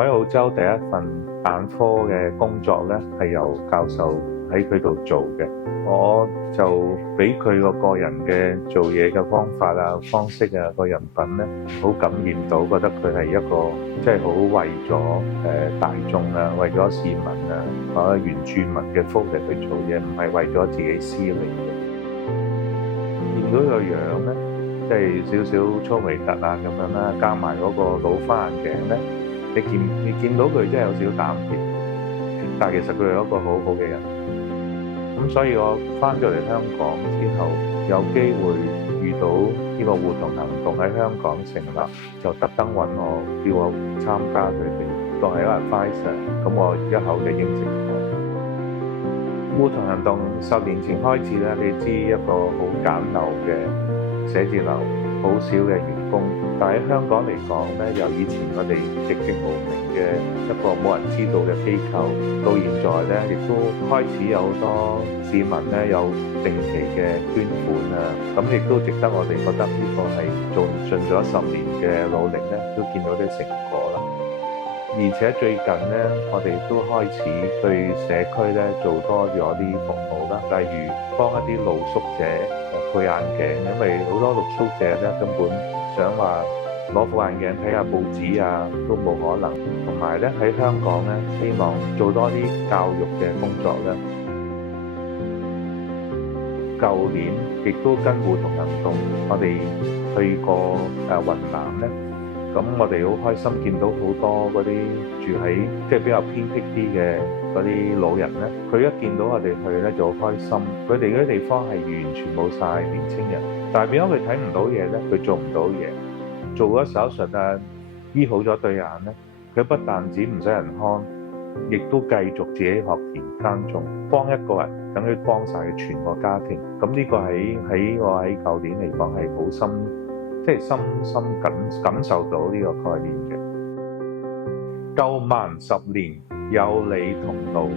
喺澳洲第一份眼科嘅工作咧，係由教授喺佢度做嘅。我就俾佢個人嘅做嘢嘅方法啊、方式啊、個人品咧，好感染到，覺得佢係一個即係好為咗大眾啊、為咗市民啊或者原住民嘅福利去做嘢，唔係為咗自己私利嘅。見到個樣咧，即係少少粗眉突眼咁樣啦，加埋嗰個老花眼鏡咧，你見到佢真係有少少膽怯，但係其實佢係一個好好嘅人。咁所以我翻咗嚟香港之後，有機會遇到呢個互同行動喺香港成立，就特登揾我，叫我參加佢哋，當係一個 advisor，咁我一口就應承咗。互同行動10年前開始咧，你知一個好簡陋嘅寫字樓，好少嘅員工，但喺香港嚟講咧，由以前我哋寂寂無名嘅一個冇人知道嘅機構，到現在咧，亦都開始有好多市民咧有定期嘅捐款啊，咁亦都值得我哋覺得呢個係做盡咗10年嘅努力咧，都見到啲成果啦。而且最近咧，我哋都開始對社區咧做多咗啲服務啦，例如幫一啲露宿者配眼鏡，因為好多露宿者咧根本想話攞副眼鏡睇下報紙啊都冇可能，同埋咧喺香港咧希望做多啲教育嘅工作咧。舊年亦都跟互同行動，我哋去過雲南咧。咁我哋好開心見到好多嗰啲住喺即係比較偏僻啲嘅嗰啲老人咧，佢一見到我哋去咧就好開心。佢哋嗰啲地方係完全冇晒年青人，但係變咗佢睇唔到嘢咧，佢做唔到嘢。做咗手術啊，醫好咗對眼咧，佢不但止唔使人看，亦都繼續自己學田耕種，幫一個人等佢幫晒佢全個家庭。咁呢個喺我喺舊年嚟講係好深。即係深深感受到呢個概念嘅，夠慢10年有你同路。